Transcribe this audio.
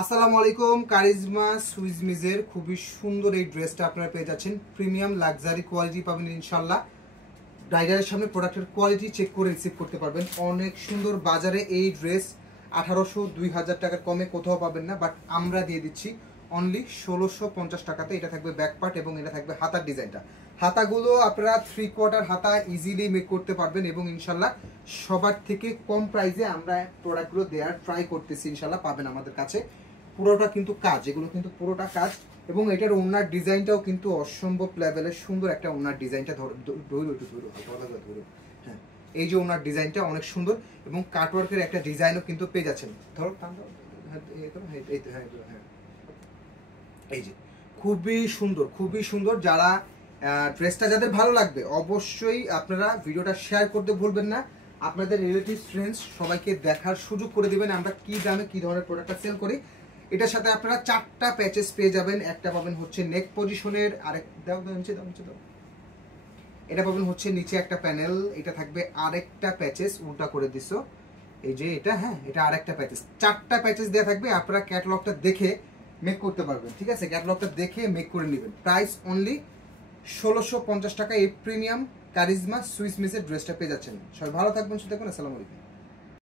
আসসালামু আলাইকুম। Charisma Swiss মিজের খুবই সুন্দর এই ড্রেসটা আপনারা পেয়ে যাচ্ছেন। প্রিমিয়াম লাক্সারি কোয়ালিটি পাবেন ইনশাল্লাহ। রাইডারের সামনে প্রোডাক্টের কোয়ালিটি চেক করে রিসিভ করতে পারবেন। অনেক সুন্দর। বাজারে এই ড্রেস 1800-2000 টাকার কমে কোথাও পাবেন না, বাট আমরা দিয়ে দিচ্ছি অনলি 1650 টাকাতে। এটা থাকবে ব্যাক পার্ট এবং এটা থাকবে হাতার ডিজাইনটা। হাতাগুলো আপনারা 3/4 হাতা ইজিলি মেক করতে পারবেন এবং ইনশাল্লাহ সবার থেকে কম প্রাইসে আমরা প্রোডাক্টগুলো দেওয়ার ট্রাই করতেছি। ইনশাল্লাহ পাবেন আমাদের কাছে। পুরোটা কিন্তু কাজ, এগুলো কিন্তু পুরোটা কাজ এবং এটার ওনার ডিজাইনটাও কিন্তু অসম্ভব লেভেলের সুন্দর একটা ওনার ডিজাইনটা। হ্যাঁ, এই যে ওনার ডিজাইনটা অনেক সুন্দর এবং কাটওয়ার্কের একটা ডিজাইনও কিন্তু পেয়ে যাচ্ছেন। ধরো এই যে খুবই সুন্দর, খুবই সুন্দর। যারা ড্রেসটা যাদের ভালো লাগবে অবশ্যই আপনারা ভিডিওটা শেয়ার করতে ভুলবেন না। আপনাদের রিলেটিভ ফ্রেন্ডস সবাইকে দেখার সুযোগ করে দিবেন আমরা কি দামে কি ধরনের প্রোডাক্টটা সেল করি। এটার সাথে আপনারা 4টা প্যাচেস পেয়ে যাবেন। একটা পাবেন হচ্ছে নেক পজিশনের, আরেক এটা পাবেন হচ্ছে নিচে একটা প্যানেল, এটা থাকবে আরেকটা প্যাচেস উল্টা করে দিছো এই যে এটা। হ্যাঁ, এটা আরেকটা প্যাচেস। 4টা প্যাচেস দেওয়া থাকবে। আপনারা ক্যাটালগটা দেখে মেক করতে পারবেন, ঠিক আছে? ক্যাটালগটা দেখে মেক করে নেবেন। প্রাইস অনলি 1650 টাকা। এই প্রিমিয়াম কারিজমা সুইস মিসের ড্রেসটা পেয়ে যাচ্ছেন। সবাই ভালো থাকবেন, সুস্থ থাকবেন। আসসালামু আলাইকুম।